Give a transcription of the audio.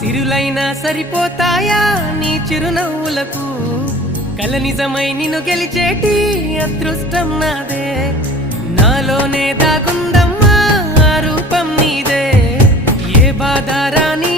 సిరులైనా సరిపోతాయా నీ చిరునవ్వులకు కల నిజమై నిన్ను గెలిచేటి అదృష్టం నాదే నాలోనే దాగుందమ్మా ఆ రూపం నీదే ఏ బాధ రాని